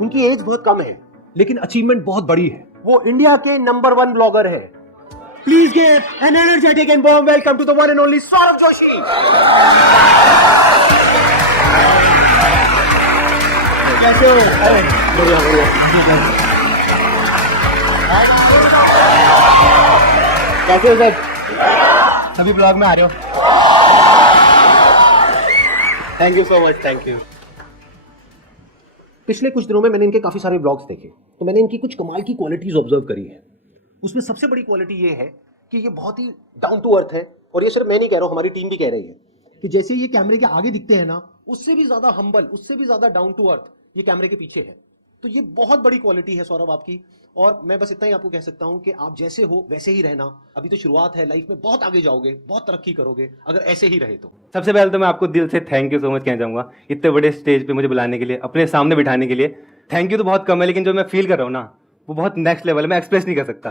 उनकी एज बहुत कम है लेकिन अचीवमेंट बहुत बड़ी है। वो इंडिया के नंबर 1 ब्लॉगर है। Please give an energetic and warm welcome to the one and only Saurabh Joshi. कैसे हो? बढ़िया बढ़िया। कैसे हो सर? सभी ब्लॉग में आ रहे हो? Thank you so much, thank you. पिछले कुछ दिनों में मैंने इनके काफी सारे ब्लॉग्स देखे तो मैंने इनकी कुछ कमाल की क्वालिटीज ऑब्जर्व करी है। उसमें सबसे बड़ी क्वालिटी ये है कि ये बहुत ही डाउन टू अर्थ है। और ये सिर्फ मैं नहीं कह रहा हूं, हमारी टीम भी कह रही है कि जैसे ये कैमरे के आगे दिखते हैं ना, उससे भी ज्यादा हम्बल, उससे भी ज्यादा डाउन टू अर्थ ये कैमरे के पीछे है। तो ये बहुत बड़ी क्वालिटी है सौरभ आपकी। और मैं बस इतना ही आपको कह सकता हूं कि आप जैसे हो वैसे ही रहना। अभी तो शुरुआत है, लाइफ में बहुत आगे जाओगे, बहुत तरक्की करोगे अगर ऐसे ही रहे तो। सबसे पहले तो मैं आपको दिल से थैंक यू सो मच कहना चाहूंगा, इतने बड़े स्टेज पे मुझे बुलाने के लिए, अपने सामने बिठाने के लिए। थैंक यू तो बहुत कम है, लेकिन जो मैं फील कर रहा हूँ ना वो बहुत नेक्स्ट लेवल है, मैं एक्सप्रेस नहीं कर सकता।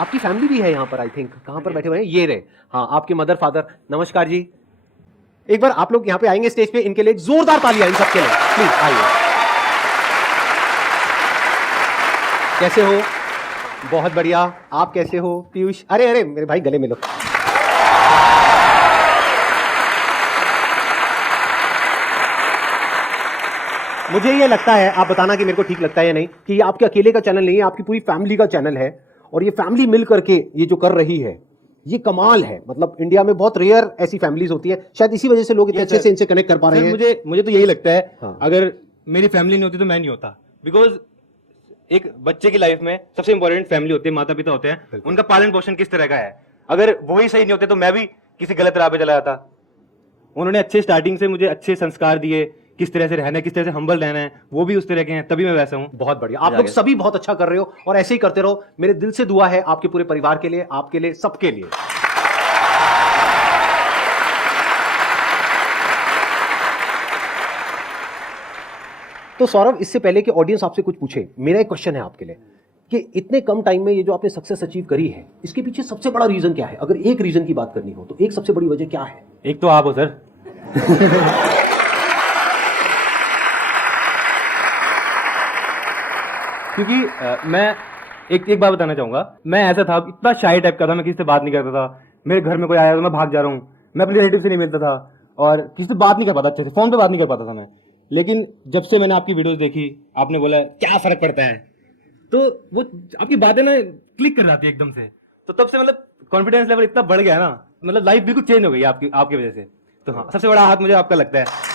आपकी फैमिली भी है यहाँ पर, आई थिंक। कहाँ पर बैठे हुए हैं? ये रहे। हाँ, आपके मदर फादर। नमस्कार जी। एक बार आप लोग यहाँ पे आएंगे स्टेज पे, इनके लिए एक जोरदार तालियां इन सबके लिए, प्लीज आइए। कैसे हो? बहुत बढ़िया। आप कैसे हो पीयूष? अरे अरे मेरे भाई गले मिलो। मुझे ये लगता है, आप बताना कि मेरे को ठीक लगता है या नहीं, कि ये आपके अकेले का चैनल नहीं है, आपकी पूरी फैमिली का चैनल है। और ये फैमिली मिल करके ये जो कर रही है ये कमाल है। मतलब इंडिया में बहुत रेयर ऐसी फैमिलीज होती है, शायद इसी वजह से लोग इतने अच्छे से इनसे कनेक्ट कर पा रहे हैं। मुझे तो यही लगता है, हाँ। अगर मेरी फैमिली नहीं होती तो मैं नहीं होता। बिकॉज एक बच्चे की लाइफ में सबसे इंपॉर्टेंट फैमिली होती है, माता पिता होते हैं, उनका पालन पोषण किस तरह का है। अगर वो ही सही नहीं होते तो मैं भी किसी गलत राह पे चला जाता। उन्होंने अच्छे स्टार्टिंग से मुझे अच्छे संस्कार दिए, किस तरह से रहना है, किस तरह से हम्बल रहना है, वो भी उस तरह के हैं, तभी मैं वैसा हूँ। बहुत बढ़िया। आप लोग सभी बहुत अच्छा कर रहे हो और ऐसे ही करते रहो। मेरे दिल से दुआ है आपके पूरे परिवार के लिए, आपके लिए, सबके लिए। तो सौरभ, इससे पहले कि ऑडियंस आपसे कुछ पूछे, मेरा एक क्वेश्चन है आपके लिए कि इतने कम टाइम में ये जो आपने सक्सेस अचीव करी है, इसके पीछे सबसे बड़ा रीजन क्या है? अगर एक रीजन की बात करनी हो तो एक सबसे बड़ी वजह क्या है? एक तो आप हो सर। क्योंकि मैं एक बात बताना चाहूंगा, मैं ऐसा था, इतना शाई टाइप का था, मैं किसी से बात नहीं करता था। मेरे घर में कोई आया तो मैं भाग जा रहा हूँ, मैं अपने रिलेटिव से नहीं मिलता था और किसी से बात नहीं कर पाता, अच्छे से फोन पे बात नहीं कर पाता था मैं। लेकिन जब से मैंने आपकी वीडियोस देखी, आपने बोला क्या फर्क पड़ता है, तो वो आपकी बातें ना क्लिक कर जाती है एकदम से। तो तब से मतलब कॉन्फिडेंस लेवल इतना बढ़ गया ना, मतलब लाइफ बिल्कुल चेंज हो गई आपकी वजह से। तो हाँ, सबसे बड़ा हाथ मुझे आपका लगता है।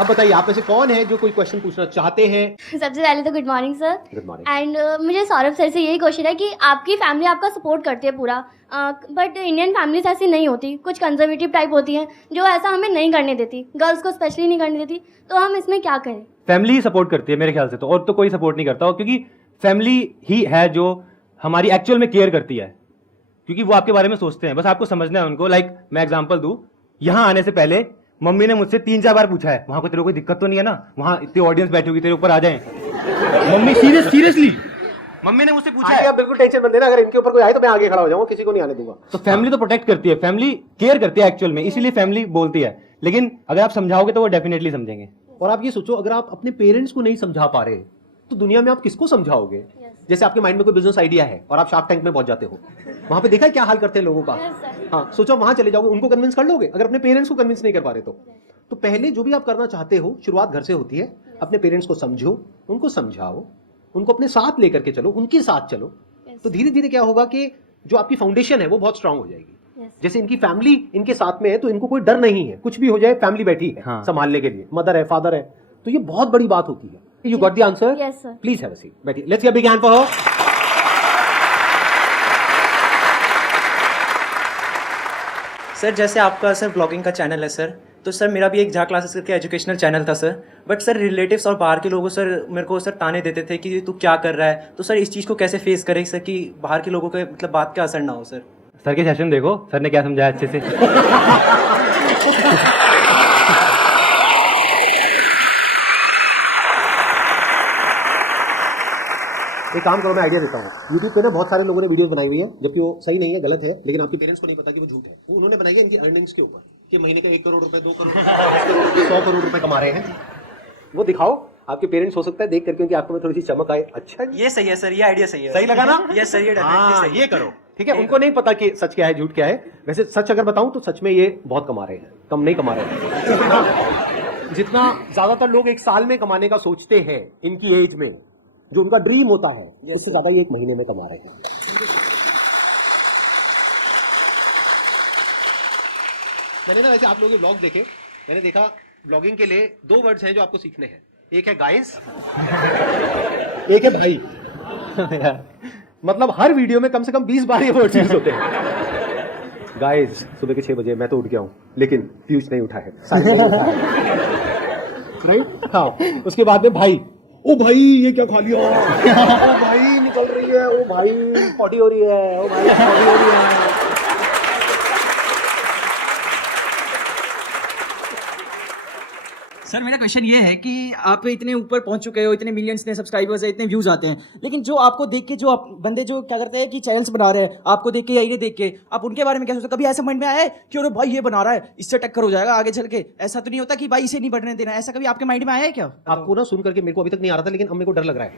अब बताइए, आप में से कौन है जो कोई क्वेश्चन पूछना चाहते हैं? सबसे पहले तो good morning sir. Good morning. And मुझे सौरभ सर से यही क्वेश्चन है कि आपकी फैमिली आपका सपोर्ट करती है पूरा, बट इंडियन फैमिलीज ऐसी नहीं होती, कुछ कंजर्वेटिव टाइप होती हैं जो ऐसा हमें नहीं करने देती, गर्ल्स को स्पेशली नहीं करने देती। तो हम इसमें क्या करें? फैमिली ही सपोर्ट करती है मेरे ख्याल से, तो और तो कोई सपोर्ट नहीं करता, क्योंकि फैमिली ही है जो हमारी एक्चुअल में केयर करती है, क्योंकि वो आपके बारे में सोचते हैं। बस आपको समझना है उनको। लाइक मैं एग्जांपल दूं, यहाँ आने से पहले मम्मी ने मुझसे 3-4 बार पूछा है, वहां को तेरे को कोई दिक्कत तो नहीं है ना, वहां इतनी ऑडियंस बैठी होगी, तेरे ऊपर आ जाए। मम्मी सीरियसली मम्मी ने मुझसे पूछा है। आप बिल्कुल टेंशन मत लेना, अगर इनके ऊपर कोई आए तो मैं आगे खड़ा हो जाऊंगा, किसी को नहीं आने दूंगा। तो फैमिली तो प्रोटेक्ट करती है, फैमिली केयर करती है एक्चुअल में, इसीलिए फैमिली बोलती है। लेकिन अगर आप समझाओगे तो वो डेफिनेटली समझेंगे। और आप ये सोचो, अगर आप अपने पेरेंट्स को नहीं समझा पा रहे तो दुनिया में आप किसको समझाओगे? जैसे आपके माइंड में कोई बिजनेस आइडिया है और आप शार्क टैंक में पहुंच जाते हो, वहां पे देखा है क्या हाल करते हैं लोगों का। हाँ, सोचो वहां चले जाओगे, उनको कन्विंस कर लोगे? अगर अपने पेरेंट्स को कन्विंस नहीं कर पा रहे तो पहले जो भी आप करना चाहते हो, शुरुआत घर से होती है। अपने पेरेंट्स को समझो, उनको समझाओ, उनको अपने साथ लेकर के चलो, उनके साथ चलो। तो धीरे धीरे क्या होगा कि जो आपकी फाउंडेशन है वो बहुत स्ट्रांग हो जाएगी। जैसे इनकी फैमिली इनके साथ में है तो इनको कोई डर नहीं है, कुछ भी हो जाए फैमिली बैठी है संभालने के लिए, मदर है, फादर है। तो ये बहुत बड़ी बात होती है। You got the answer? Yes sir. Please have a seat, बैठिए। Let's give a big hand for her. Sir जैसे आपका सर ब्लॉगिंग का चैनल है सर, तो सर मेरा भी एक झा क्लासेस करके एजुकेशनल चैनल था सर। बट सर रिलेटिव्स और बाहर के लोगों सर मेरे को सर ताने देते थे कि तू क्या कर रहा है। तो सर इस चीज़ को कैसे फेस करें सर कि बाहर के लोगों के मतलब बात का असर ना हो सर? सर के सेशन देखो, सर ने क्या समझाया अच्छे से। एक काम करो, मैं आइडिया देता हूँ। यूट्यूब पे ना बहुत सारे लोगों ने वीडियोस बनाई हुई है, जबकि वो सही नहीं है, गलत है, लेकिन आपके पेरेंट्स को नहीं पता कि वो झूठ है। वो उन्होंने बनाई है इनकी अर्निंग्स के ऊपर कि महीने का 1 करोड़ रुपए, 2 करोड़, 100 करोड़ रुपए कमा रहे हैं। वो दिखाओ, आपके पेरेंट्स हो सकता है देख करके उनकी आंखों में थोड़ी सी चमक आए। अच्छा ये सही है सर, ये आइडिया सही है। सही लगा ना? ये सही है, हाँ, सही है। ये करो, ठीक है। उनको नहीं पता कि सच क्या है झूठ क्या है। वैसे सच अगर बताऊं तो सच में ये बहुत कमा रहे हैं, कम नहीं कमा रहे हैं। जितना ज्यादातर लोग एक साल में कमाने का सोचते हैं इनकी एज में, जो उनका ड्रीम होता है, उससे ज्यादा ये 1 महीने में कमा रहे हैं। मैंने ना वैसे आप लोगों के ब्लॉग देखे, मैंने देखा ब्लॉगिंग के लिए 2 वर्ड्स हैं जो आपको सीखने हैं। एक है गाइस, एक है भाई। मतलब हर वीडियो में कम से कम 20 बार ये वर्ड्स यूज होते हैं। गाइस, सुबह के 6 बजे मैं तो उठ गया हूं, लेकिन पीयूष नहीं उठा है, साहिल नहीं उठा है। राइट? हाँ, उसके बाद में भाई, ओ भाई ये क्या खा लिया, ओ भाई निकल रही है, ओ भाई पॉटी हो रही है, ओ भाई पॉटी हो रही है। सर मेरा क्वेश्चन ये है कि आप इतने ऊपर पहुंच चुके हो, इतने मिलियंस ने सब्सक्राइबर्स है, इतने व्यूज आते हैं, लेकिन जो आपको देख के जो आप बंदे जो क्या करते हैं कि चैनल्स बना रहे हैं, आपको देख के या इन्हें देख के, आप उनके बारे में क्या सोचते हो? कभी ऐसा माइंड में आया है कि अरे भाई ये बना रहा है, इससे टक्कर हो जाएगा आगे चल के? ऐसा तो नहीं होता कि भाई इसे नहीं बढ़ने देना, ऐसा कभी आपके माइंड में आया है क्या? आपको ना सुन करके मेरे को अभी तक नहीं आ रहा था, लेकिन अब मेरे को डर लग रहा है।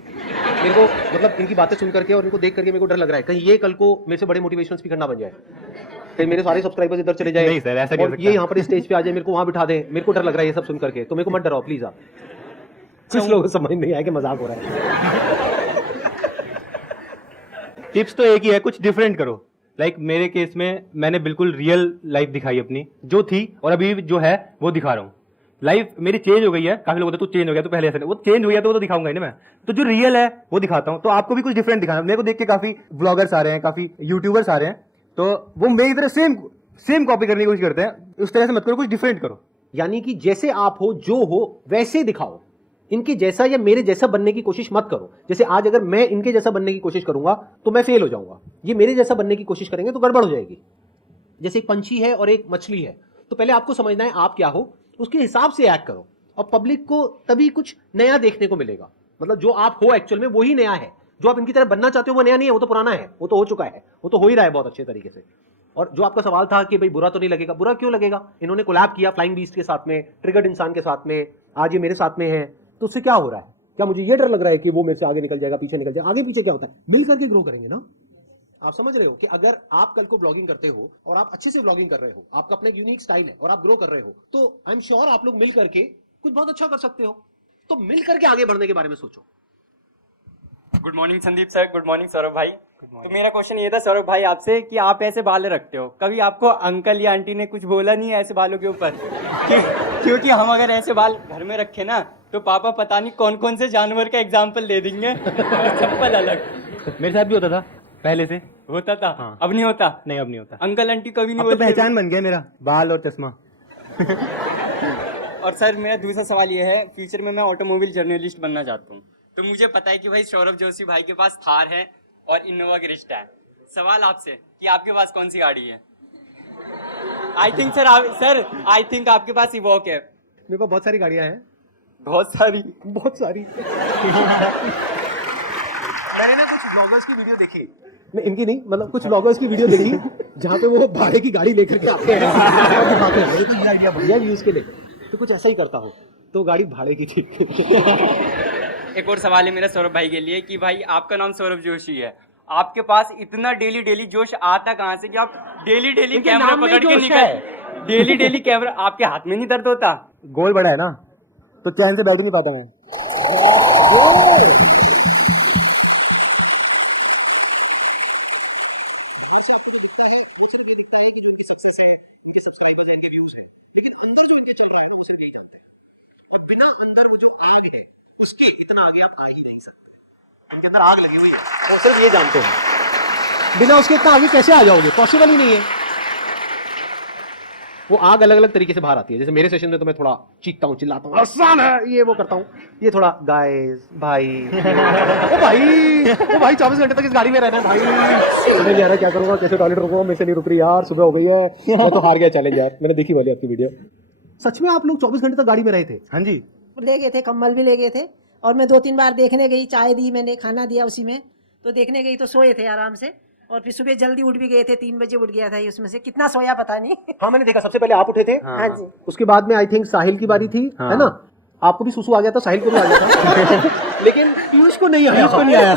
मेरे को मतलब इनकी बातें सुन करके और इनको देख करके मेरे को डर लग रहा है, कहीं ये कल को मेरे से बड़े मोटिवेशनल स्पीकर ना बन जाए, कहीं मेरे सारे सब्सक्राइबर्स इधर चले जाए। नहीं सर, ऐसा नहीं हो और सकता। ये यहाँ पर स्टेज पे आ जाए, मेरे को वहां बिठा दे। मेरे को डर लग रहा है ये सब सुन करके, तो मेरे को मत डराओ प्लीज। आप कुछ लोगों को समझ नहीं आया कि मजाक हो रहा है। टिप्स तो एक ही है, कुछ डिफरेंट करो। लाइक मेरे केस में मैंने बिल्कुल रियल लाइफ दिखाई अपनी, जो थी और अभी जो है वो दिखा रहा हूँ। लाइफ मेरी चेंज हो गई है। काफी लोग बोलते हैं तू चेंज हो गया, तो पहले ऐसा नहीं, वो चेंज हो गया तो वो तो दिखाऊंगा ही ना मैं। तो जो रियल है वो दिखाता हूँ। तो आपको भी कुछ डिफरेंट दिखाना। मेरे को देख के काफी ब्लॉगर्स आ रहे हैं, काफी यूट्यूबर्स आ रहे हैं, तो वो मेरी तरह सेम कॉपी करने की कोशिश करते हैं। उस तरह से मत करो, कुछ डिफरेंट करो। यानी कि जैसे आप हो, जो हो वैसे दिखाओ। इनके जैसा या मेरे जैसा बनने की कोशिश मत करो। जैसे आज अगर मैं इनके जैसा बनने की कोशिश करूंगा तो मैं फेल हो जाऊंगा, ये मेरे जैसा बनने की कोशिश करेंगे तो गड़बड़ हो जाएगी। जैसे एक पंछी है और एक मछली है, तो पहले आपको समझना है आप क्या हो, उसके हिसाब से एक्ट करो, और पब्लिक को तभी कुछ नया देखने को मिलेगा। मतलब जो आप हो एक्चुअल में वही नया है। जो आप इनकी तरह बनना चाहते हो वो नया नहीं है, वो तो पुराना है, वो तो हो चुका है, वो तो हो ही रहा है बहुत अच्छे तरीके से। और जो आपका सवाल था कि भाई बुरा तो नहीं लगेगा, बुरा क्यों लगेगा? इन्होंने कोलैब किया फ्लाइंग बीस्ट के साथ में, ट्रिगर्ड इंसान के साथ में, आज ये मेरे साथ में है, तो उससे क्या हो रहा है? क्या मुझे ये डर लग रहा है कि वो मेरे से आगे निकल जाएगा, पीछे निकल जाएगा? आगे पीछे क्या होता है, मिल करके ग्रो करेंगे ना। आप समझ रहे हो कि अगर आप कल को ब्लॉगिंग करते हो और आप अच्छे से ब्लॉगिंग कर रहे हो, आपका अपना एक यूनिक स्टाइल है और आप ग्रो कर रहे हो, तो आई एम श्योर आप लोग मिल करके कुछ बहुत अच्छा कर सकते हो। तो मिल करके आगे बढ़ने के बारे में सोचो। Good morning Sandeep sir, good morning Saurabh भाई। तो मेरा क्वेश्चन ये था सौरभ भाई आपसे कि आप ऐसे बाल रखते हो, कभी आपको अंकल या आंटी ने कुछ बोला नहीं है ऐसे बालों के ऊपर? क्योंकि हम अगर ऐसे बाल घर में रखे ना तो पापा पता नहीं कौन कौन से जानवर का एग्जाम्पल दे देंगे। चप्पल अलग। मेरे साथ भी होता था पहले से। होता था? हाँ। अब नहीं होता? नहीं, अब नहीं होता। अंकल आंटी कभी नहीं अब तो बोलते? पहचान बन गया मेरा, बाल और चश्मा। और सर मेरा दूसरा सवाल ये है, फ्यूचर में मैं ऑटोमोबाइल जर्नलिस्ट बनना चाहता हूँ। तो मुझे पता है कि भाई सौरभ जोशी भाई के पास थार है और इनोवा क्रिस्टा है। सवाल आपसे कि आपके पास कौन सी गाड़ी है? I think sir I think आपके पास इवोक है। मेरे पास बहुत सारी गाड़ियां हैं, बहुत सारी। बहुत सारी। मैंने ना कुछ ब्लॉगर्स की वीडियो देखी, नहीं इनकी नहीं, मतलब कुछ ब्लॉगर्स की वीडियो देखी जहाँ पे वो भाड़े की गाड़ी लेकर के आते हैं, दिखाते हैं तो ये आइडिया बढ़िया व्यूज के लिए, तो कुछ ऐसा ही करता हो तो गाड़ी भाड़े की थी। एक और सवाल है मेरा सौरभ भाई के लिए कि भाई आपका नाम सौरभ जोशी है, आपके पास इतना डेली जोश आता कहाँ से कि आप डेली कैमरा पकड़ के निकल, डेली कैमरा, आपके हाथ में नहीं दर्द होता? गोल बड़ा है ना, तो चैन से बैठ नहीं पाता मैं। सक्सेस है, इनके सब्सक्राइबर्स है, इनके व्यूज है, लेकिन अंदर जो इनके चल रहा है ना वो सिर्फ यही जानते हैं। और बिना अंदर वो जो आग है उसके इतना आगे आप आ ही नहीं सकते। इनके अंदर आग लगी हुई है, वो सिर्फ ये जानते हैं। बिना उसके इतना आगे कैसे आ जाओगे? पॉसिबल ही नहीं है। वो आग अलग अलग तरीके से बाहर आती है। जैसे मेरे सेशन में तो मैं थोड़ा चीखता हूँ, चिल्लाता हूँ, आसान है, ये वो करता हूँ। ये थोड़ा गाइस भाई ओ भाई 24 घंटे तक इस गाड़ी में रहना है भाई, समझ नहीं आ रहा क्या करूंगा, कैसे टॉयलेट रुकूंगा, मेरे से नहीं रुक रही यार, सुबह हो गई है, मैं तो हार गया चैलेंज यार। मैंने देखी वाली आपकी वीडियो। सच में आप लोग 24 घंटे तक गाड़ी में रहे थे? हाँ जी। ले गए थे, कम्बल भी ले गए थे, और मैं 2-3 बार देखने गई, चाय दी मैंने, खाना दिया उसी में, तो देखने गई तो सोए थे आराम से, और फिर सुबह जल्दी उठ भी गए थे, 3 बजे उठ गया था ये, उसमें से कितना सोया पता नहीं। हाँ मैंने देखा, सबसे पहले आप उठे थे। हाँ जी। उसके बाद में आई थिंक साहिल की बारी थी, है ना? आपको भी सुसु आ गया था, साहिल को भी आ गया था लेकिन पीयूष को नहीं आया।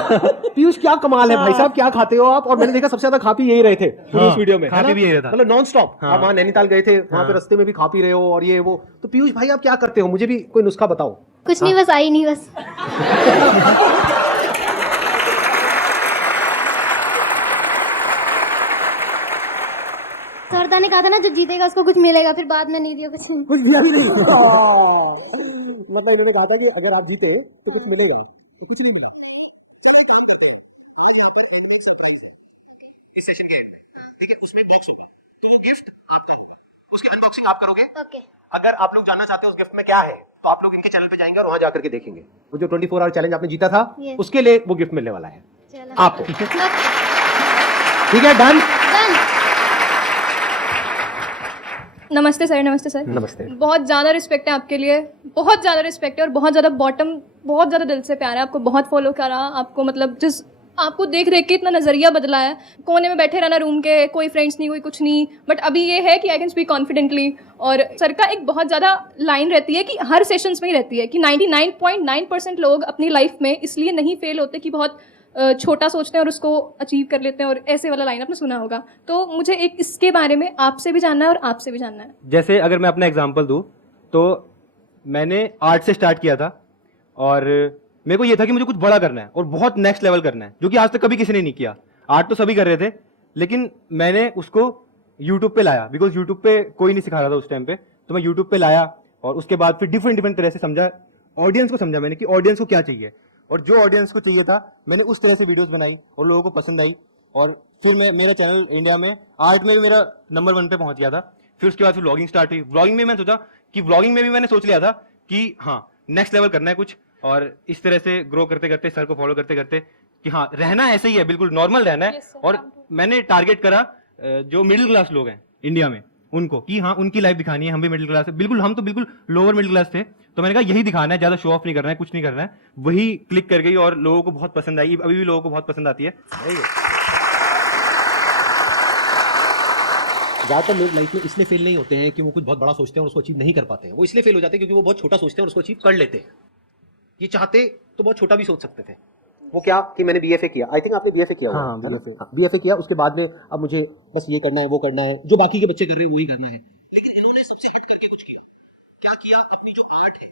पीयूष क्या कमाल है भाई साहब, क्या खाते हो आप? और मैंने देखा सबसे ज्यादा खा पी यही रहे थे पूरी इस वीडियो में, खा पी भी यही रहा था। मतलब नॉन स्टॉप। आप वहाँ नैनीताल गए थे, वहाँ पे रास्ते में भी खा पी रहे हो और ये वो। तो पीयूष भाई आप क्या करते हो, मुझे भी कोई नुस्खा बताओ। कुछ नहीं, बस आई नहीं बस। सरदा ने कहा था ना जब जीतेगा उसको कुछ मिलेगा, फिर बाद में नहीं दिया कुछ नहीं। कुछ दिया भी नहीं मतलब इन्होंने कहा था कि अगर आप जीते तो कुछ मिलेगा, तो कुछ नहीं मिला। इस सेशन के ठीक है, उसमें बॉक्स होगा, तो वो गिफ्ट आपका होगा, उसकी अनबॉक्सिंग आप करोगे। ओके। अगर आप लोग जानना चाहते हो उस गिफ्ट में क्या है, तो आप लोग इनके चैनल पे जाएंगे और वहां जाकर के देखेंगे। वो जो 24 आवर चैलेंज आपने जीता था, Yes. उसके लिए वो गिफ्ट मिलने वाला है चलो आपको। ठीक है, डन। नमस्ते सर। नमस्ते सर। नमस्ते। बहुत ज़्यादा रिस्पेक्ट है आपके लिए, बहुत ज़्यादा रिस्पेक्ट है, और बहुत ज़्यादा बहुत ज़्यादा दिल से प्यार है आपको, बहुत फॉलो करा आपको, मतलब जिस आपको देख देख के इतना नज़रिया बदला है। कोने में बैठे रहना रूम के, कोई फ्रेंड्स नहीं, कोई कुछ नहीं, बट अभी ये है कि आई कैन स्पीक कॉन्फिडेंटली। और सर का एक बहुत ज़्यादा लाइन रहती है कि हर सेशंस में ही रहती है कि 99.9% लोग अपनी लाइफ में इसलिए नहीं फेल होते कि बहुत छोटा सोचते हैं और उसको अचीव कर लेते हैं, और ऐसे वाला लाइन आपने सुना होगा। तो मुझे एक इसके बारे में आपसे भी जानना है और आपसे भी जानना है। जैसे अगर मैं अपना एग्जांपल दूं तो मैंने आर्ट से स्टार्ट किया था, और मेरे को ये था कि मुझे कुछ बड़ा करना है और बहुत नेक्स्ट लेवल करना है, जो कि आज तक कभी किसी ने नहीं किया। आर्ट तो सभी कर रहे थे, लेकिन मैंने उसको यूट्यूब पे लाया, बिकॉज यूट्यूब पे कोई नहीं सिखा रहा था उस टाइम पे। तो मैं यूट्यूब पे लाया और उसके बाद फिर डिफरेंट तरह से समझा, ऑडियंस को समझा मैंने कि ऑडियंस को क्या चाहिए, और जो ऑडियंस को चाहिए था मैंने उस तरह से वीडियोस बनाई और लोगों को पसंद आई। और फिर मेरा चैनल इंडिया में आर्ट में भी मेरा नंबर 1 पे पहुंच गया था। फिर उसके बाद फिर व्लॉगिंग स्टार्ट हुई। व्लॉगिंग में मैंने सोचा कि व्लॉगिंग में भी मैंने सोच लिया था कि हाँ नेक्स्ट लेवल करना है कुछ, और इस तरह से ग्रो करते करते, सर को फॉलो करते करते कि हाँ रहना ऐसे ही है, बिल्कुल नॉर्मल रहना है। और मैंने टारगेट करा जो मिडिल क्लास लोग हैं इंडिया में, उनको कि हाँ उनकी लाइफ दिखानी है। हम भी मिडिल क्लास है, बिल्कुल हम तो बिल्कुल लोअर मिडिल क्लास थे, तो मैंने कहा यही दिखाना है, ज्यादा शो ऑफ नहीं करना है, कुछ नहीं करना है। वही क्लिक कर गई और लोगों को बहुत पसंद आई, अभी भी लोगों को बहुत पसंद आती है। ज्यादातर लोग लाइफ में इसलिए फेल नहीं होते हैं कि वो कुछ बहुत बड़ा सोचते हैं और उसको अचीव नहीं कर पाते हैं। वो इसलिए फेल हो जाते हैं क्योंकि वो बहुत छोटा सोचते हैं और उसको अचीव कर लेते हैं। ये चाहते तो बहुत छोटा भी सोच सकते थे। वो क्या कि मैंने बीएफए किया, आई थिंक आपने बीएफए किया हुआ है ना? बीएफए किया, उसके बाद में अब मुझे बस ये करना है, वो करना है, जो बाकी के बच्चे कर रहे हैं वही करना है। लेकिन इन्होंने सबसे हट करके कुछ किया। क्या किया? अपनी जो आर्ट है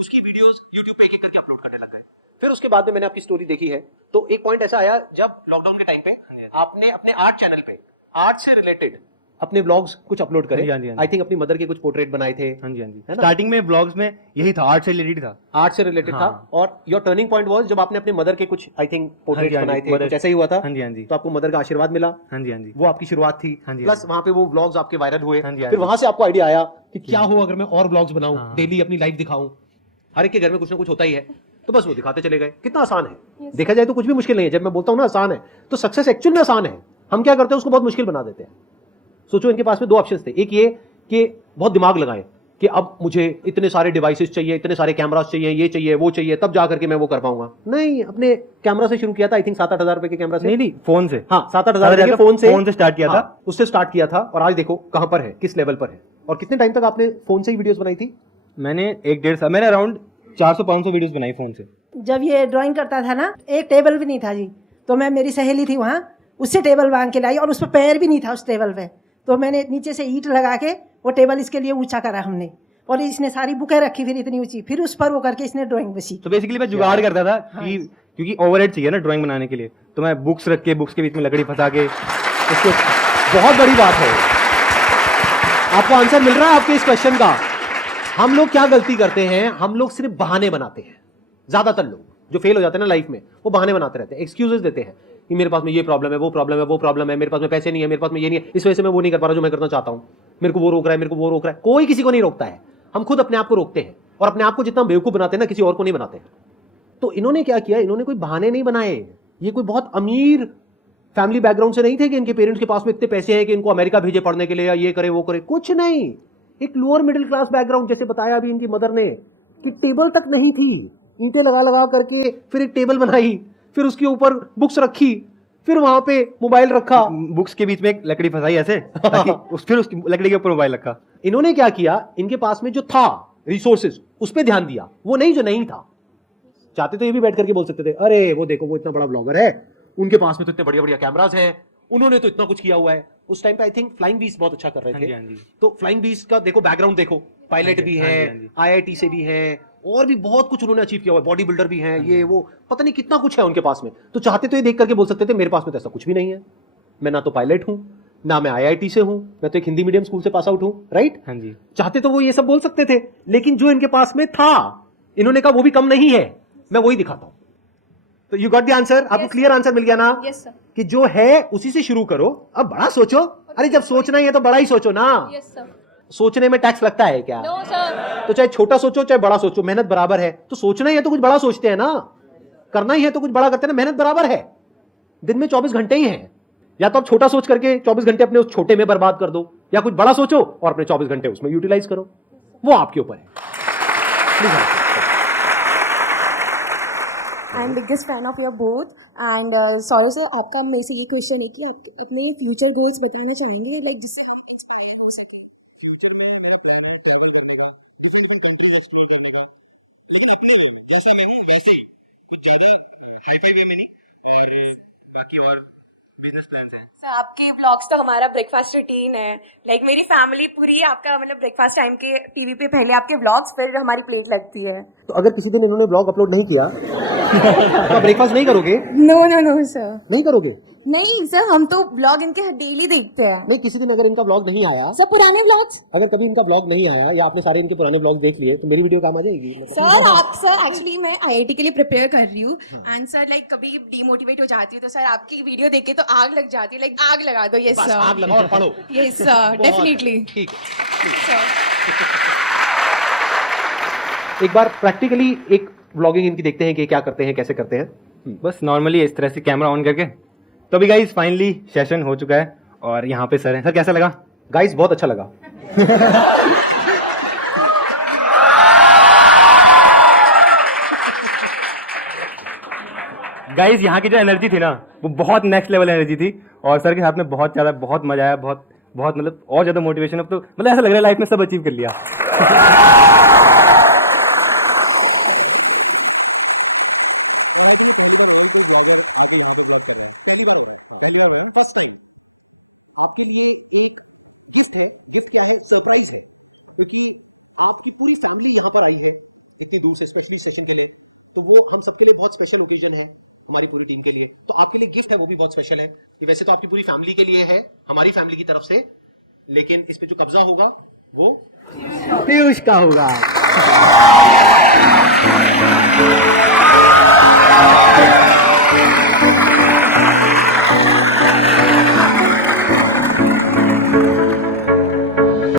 उसकी वीडियोस यूट्यूब पे एक एक करके अपलोड करने लगा है। फिर उसके बाद में मैंने आपकी स्टोरी देखी है, तो एक पॉइंट ऐसा आया जब लॉकडाउन के टाइम पे आपने अपने आर्ट चैनल पे आर्ट से रिलेटेड अपने व्लॉग्स कुछ अपलोड करे। हाँ जी, हाँ जी। आई थिंक अपनी मदर के कुछ पोर्ट्रेट बनाए थे। हाँ जी, हाँ जी। है ना? स्टार्टिंग में ब्लॉग्स में यही था, आर्ट से रिलेटेड था। आर्ट से रिलेटेड हाँ। था, और योर टर्निंग पॉइंट वाज जब आपने अपने मदर के कुछ आई थिंक पोर्ट्रेट हाँ जी, बनाए थे, मदर- कुछ ऐसा ही हुआ था। हाँ जी, हाँ जी। तो आपको मदर का आशीर्वाद मिला। हाँ जी, हाँ जी। वो आपकी शुरुआत थी। हाँ जी, प्लस हाँ जी। वहां पे वो व्लॉग्स आपके वायरल हुए। हाँ जी, हाँ फिर जी। वहां से आपको आइडिया आया कि क्या हो अगर मैं और व्लॉग्स बनाऊं, हाँ। डेली अपनी लाइफ दिखाऊं। हर एक के घर में कुछ ना कुछ होता ही है, तो बस वो दिखाते चले गए। कितना आसान है, देखा जाए तो कुछ भी मुश्किल नहीं है। जब मैं बोलता हूँ ना आसान है, तो सक्सेस एक्चुअल में आसान है। हम क्या करते हैं, उसको बहुत मुश्किल बना देते हैं। सोचो इनके पास में 2 ऑप्शंस थे, एक ये कि बहुत दिमाग लगाएं कि अब मुझे इतने सारे डिवाइसेस चाहिए, इतने सारे कैमरास चाहिए, ये चाहिए, वो चाहिए, तब जा करके मैं वो कर पाऊंगा। नहीं, अपने कैमरा से शुरू किया था, आई थिंक 7-8 हजार रुपए के कैमरा से। नहीं, फोन से। हाँ, 7-8 हजार रुपए के फोन से स्टार्ट किया था। हाँ, उससे स्टार्ट किया था, और आज देखो कहां पर है, किस लेवल पर है। और कितने टाइम तक आपने फोन से ही वीडियोस बनाई थी? मैंने 1-1.5 साल, मैंने अराउंड 400-500 वीडियोस बनाई फोन से। जब ये ड्राइंग करता था ना, एक टेबल भी नहीं था जी, तो मैं, मेरी सहेली थी वहाँ, उससे टेबल मांग के लाई, और उस पर पैर भी नहीं था उस टेबल पे। तो मैंने नीचे से ईंट लगा के वो टेबल इसके लिए ऊंचा करा हमने, और इसने सारी बुकें रखी फिर इतनी ऊंची, फिर उस पर वो करके इसने ड्राइंग बसी। तो बेसिकली मैं जुगाड़ करता था कि क्योंकि ओवरहेड चाहिए ना ड्राइंग बनाने के लिए, तो मैं बुक्स रख के, बुक्स के बीच में लकड़ी फंसा के उसको। बहुत बड़ी बात है। आपको आंसर मिल रहा है आपके इस क्वेश्चन का। हम लोग क्या गलती करते हैं, हम लोग सिर्फ बहाने बनाते हैं। ज्यादातर लोग जो फेल हो जाते हैं ना लाइफ में, वो बहाने बनाते रहते हैं, एक्सक्यूजेस देते हैं कि मेरे पास में ये प्रॉब्लम है, वो प्रॉब्लम है, वो प्रॉब्लम है, मेरे पास में पैसे नहीं है, मेरे पास में ये नहीं है, इस वजह से मैं वो नहीं कर पा रहा जो मैं करना चाहता हूं, मेरे को वो रोक रहा है, मेरे को वो रोक रहा है। कोई किसी को नहीं रोकता है, हम खुद अपने आप को रोकते हैं, और अपने आप को जितना बेवकूफ बनाते हैं ना, किसी और को नहीं बनाते हैं। तो इन्होंने क्या किया, इन्होंने कोई बहाने नहीं बनाए। ये कोई बहुत अमीर फैमिली बैकग्राउंड से नहीं थे कि इनके पेरेंट्स के पास में इतने पैसे हैं कि इनको अमेरिका भेजे पढ़ने के लिए, या ये करे वो करे, कुछ नहीं। एक लोअर मिडिल क्लास बैकग्राउंड, जैसे बताया अभी इनकी मदर ने, कि टेबल तक नहीं थी, ईंटें लगा लगा करके फिर एक टेबल बनाई, फिर उसके ऊपर बुक्स रखी, फिर वहां पे मोबाइल रखा, बुक्स के बीच में एक लकड़ी फंसाई ऐसे ताकि फिर उस लकड़ी के ऊपर मोबाइल रखा। इन्होंने क्या किया, इनके पास में जो था रिसोर्सेज उस पर ध्यान दिया, वो नहीं जो नहीं था। चाहते तो ये भी बैठ करके बोल सकते थे अरे वो देखो वो इतना बड़ा ब्लॉगर है, उनके पास में तो इतने बढ़िया बढ़िया कैमराज हैं, उन्होंने तो इतना कुछ किया हुआ है। उस टाइम पे आई थिंक फ्लाइंग बीस्ट बहुत अच्छा कर रहे थे। हाँ जी। तो फ्लाइंग बीस्ट का देखो बैकग्राउंड देखो, पायलट भी हाँ है, जी। IIT से भी है, और भी बहुत कुछ उन्होंने अचीव किया हुआ है, बॉडी बिल्डर भी हैं, ये वो पता नहीं कितना कुछ है उनके पास में। तो चाहते तो ये देख करके बोल सकते थे मेरे पास में तो ऐसा कुछ भी नहीं है, मैं ना तो पायलट हूं, ना मैं IIT से हूं, मैं तो एक हिंदी मीडियम स्कूल से पास आउट हूं, राइट? हाँ जी। चाहते तो वो ये सब बोल सकते थे, लेकिन जो इनके पास में था इन्होंने कहा वो भी कम नहीं है, मैं वही दिखाता हूं। तो यू गॉट द आंसर, आपको क्लियर आंसर मिल गया ना? यस सर, कि जो है उसी से शुरू करो, अब बड़ा सोचो। अरे जब सोचना ही है तो बड़ा ही सोचो ना। Yes sir. सोचने में टैक्स लगता है क्या? No sir. तो चाहे छोटा सोचो चाहे बड़ा सोचो, मेहनत बराबर है। तो सोचना ही है तो कुछ बड़ा सोचते हैं ना, करना ही है तो कुछ बड़ा करते हैं ना, मेहनत बराबर है। दिन में 24 घंटे ही हैं, या तो आप छोटा सोच करके 24 घंटे अपने उस छोटे में बर्बाद कर दो, या कुछ बड़ा सोचो और अपने 24 घंटे उसमें यूटिलाइज करो, वो आपके ऊपर है। Please. I am biggest fan of your both and sorry sir, आपका मेरे से ये क्वेश्चन है कि आप अपने फ्यूचर गोल्स बताना चाहेंगे लाइक जिससे हम इंस्पायर हो सके। फ्यूचर में मेरा प्लान है ट्रैवल करने का, डिफरेंट कंट्रीज एक्सप्लोर करने का, लेकिन अपने वे में, जैसा मैं हूँ वैसे ही, कुछ ज़्यादा हाई-फाई वे में नहीं, और बाकी और बिजनेस प्लान्स हैं। सर आपके व्लॉग्स तो हमारा ब्रेकफास्ट रूटीन है, लाइक मेरी फैमिली पूरी आपका मतलब ब्रेकफास्ट टाइम के टीवी पे पहले आपके व्लॉग्स फिर हमारी प्लेट लगती है। तो अगर किसी दिन इन्होंने ब्लॉग अपलोड नहीं किया तो ब्रेकफास्ट नहीं करोगे? नो नो नो सर, नहीं करोगे? नहीं सर, हम तो ब्लॉग इनके डेली देखते हैं। नहीं, किसी दिन अगर इनका ब्लॉग नहीं आया, सर पुराने व्लॉग्स अगर कभी इनका ब्लॉग नहीं आया या आपने सारे इनके पुराने ब्लॉग देख लिए, तो मेरी वीडियो काम आ जाएगी। सर आप सर एक्चुअली मैं IIT के लिए प्रिपेयर कर रही हूँ एंड सर लाइक कभी डीमोटिवेट हो जाती हूँ तो सर आपकी वीडियो देख के तो आग लग जाती है, लाइक आग लगा दो। यस बस सर, आग लगाओ और पढ़ो। Yes sir, definitely. ठीक है। एक बार प्रैक्टिकली एक व्लॉगिंग इनकी देखते हैं कि क्या करते हैं, कैसे करते हैं। बस नॉर्मली इस तरह से कैमरा ऑन करके। तो अभी गाइस फाइनली सेशन हो चुका है और यहाँ पे सर है। सर कैसा लगा? गाइस बहुत अच्छा लगा। गाइस यहाँ की जो एनर्जी थी ना वो बहुत नेक्स्ट लेवल एनर्जी थी, और सर के साथ में बहुत ज़्यादा बहुत मजा आया, बहुत बहुत मतलब और ज़्यादा मोटिवेशन। अब तो मतलब ऐसा लग रहा है लाइफ में सब अचीव कर लिया। आपके लिए एक गिफ्ट है। गिफ्ट क्या है? सरप्राइज है, क्योंकि आपकी पूरी फैमिली यहाँ पर आई है इतनी दूर से स्पेशली सेशन के लिए, तो वो हम सबके लिए बहुत स्पेशल ओकेजन है हमारी पूरी टीम के लिए। तो आपके लिए गिफ्ट है, वो भी बहुत स्पेशल है। ये वैसे तो आपकी पूरी फैमिली के लिए है, हमारी फैमिली की तरफ से, लेकिन इस पे जो कब्जा होगा वो पीयूष का होगा।